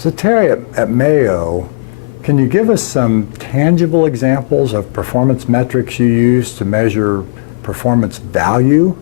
So Terry, at Mayo, can you give us some tangible examples of performance metrics you use to measure performance value?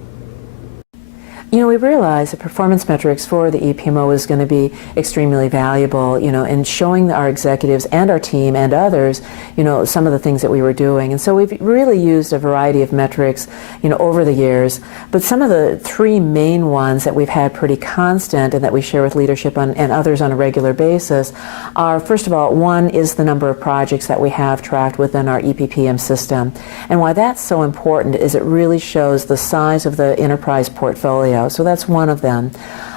You know, we realized that performance metrics for the EPMO is going to be extremely valuable, you know, in showing our executives and our team and others, you know, some of the things that we were doing. And so we've really used a variety of metrics, you know, over the years. But some of the three main ones that we've had pretty constant and that we share with leadership and others on a regular basis are, first of all, one is the number of projects that we have tracked within our EPPM system. And why that's so important is it really shows the size of the enterprise portfolio. So that's one of them.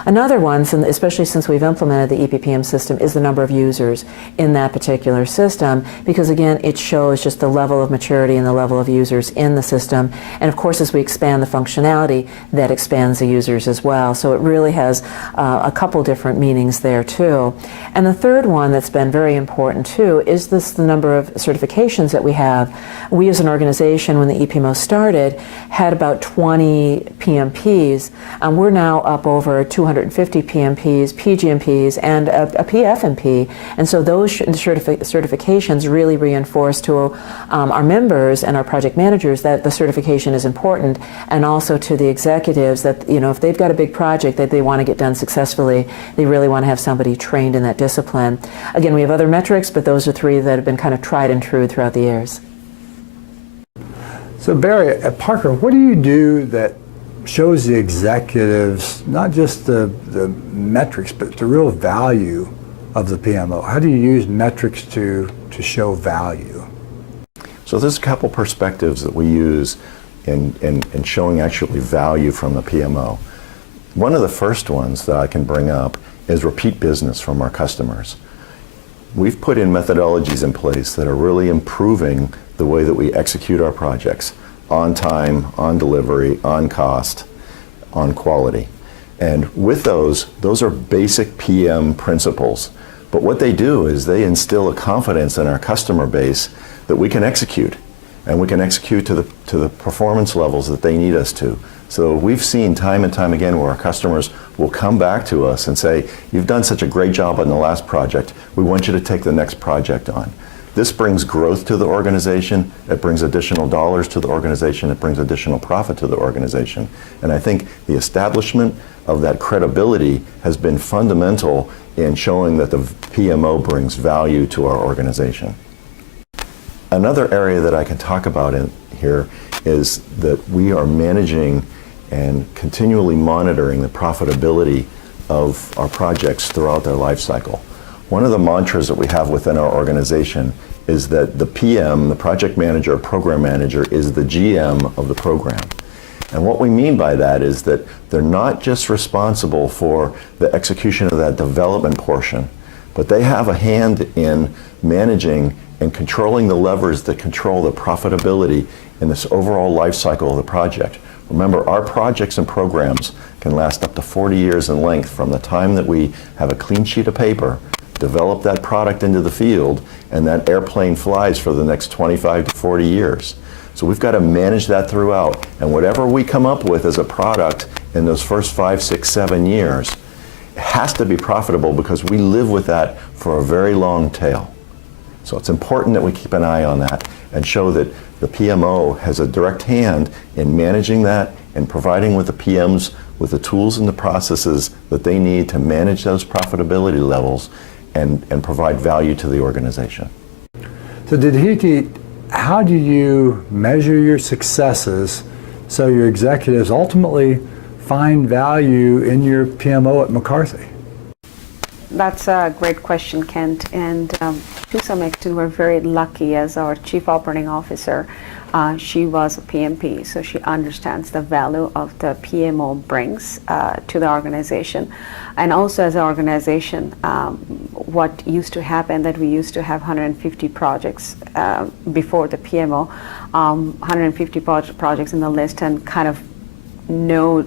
Another one, especially since we've implemented the EPPM system, is the number of users in that particular system, because again, it shows just the level of maturity and the level of users in the system. And of course, as we expand the functionality, that expands the users as well. So it really has a couple different meanings there too. And the third one that's been very important too is the number of certifications that we have. We as an organization, when the EPMO started, had about 20 PMPs. We're now up over 250 PMPs, PGMPs, and a PFMP. And so those certifications really reinforce to our members and our project managers that the certification is important, and also to the executives that, you know, if they've got a big project that they want to get done successfully, they really want to have somebody trained in that discipline. Again, we have other metrics, but those are three that have been kind of tried and true throughout the years. So Barry, at Parker, what do you do that shows the executives not just the metrics, but the real value of the PMO? How do you use metrics to show value? So there's a couple perspectives that we use in showing actually value from the PMO. One of the first ones that I can bring up is repeat business from our customers. We've put in methodologies in place that are really improving the way that we execute our projects on time, on delivery, on cost, on quality. And with those are basic PM principles. But what they do is they instill a confidence in our customer base that we can execute, and we can execute to the performance levels that they need us to. So we've seen time and time again where our customers will come back to us and say, you've done such a great job on the last project, we want you to take the next project on. This brings growth to the organization, it brings additional dollars to the organization, it brings additional profit to the organization. And I think the establishment of that credibility has been fundamental in showing that the PMO brings value to our organization. Another area that I can talk about in here is that we are managing and continually monitoring the profitability of our projects throughout their life cycle. One of the mantras that we have within our organization is that the PM, the project manager, program manager, is the GM of the program. And what we mean by that is that they're not just responsible for the execution of that development portion, but they have a hand in managing and controlling the levers that control the profitability in this overall life cycle of the project. Remember, our projects and programs can last up to 40 years in length from the time that we have a clean sheet of paper, develop that product into the field, and that airplane flies for the next 25 to 40 years. So we've got to manage that throughout. And whatever we come up with as a product in those first 5, 6, 7 years, it has to be profitable because we live with that for a very long tail. So it's important that we keep an eye on that and show that the PMO has a direct hand in managing that and providing with the PMs with the tools and the processes that they need to manage those profitability levels and provide value to the organization. So Didhiti, how do you measure your successes so your executives ultimately find value in your PMO at McCarthy? That's a great question, Kent. And to some extent, we're very lucky as our Chief Operating Officer. She was a PMP, so she understands the value of the PMO brings to the organization. And also as an organization, what used to happen that we used to have 150 projects before the PMO, 150 projects in the list and kind of no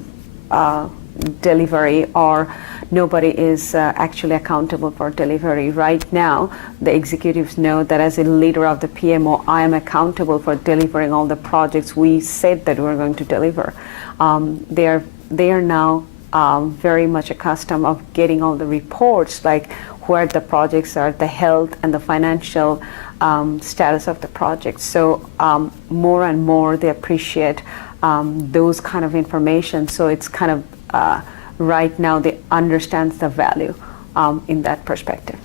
delivery, or nobody is actually accountable for delivery. Right now, the executives know that as a leader of the PMO, I am accountable for delivering all the projects we said that we're going to deliver. They are now very much accustomed of getting all the reports, like where the projects are, the health and the financial status of the project. So more and more they appreciate those kind of information. So it's kind of right now they understand the value in that perspective.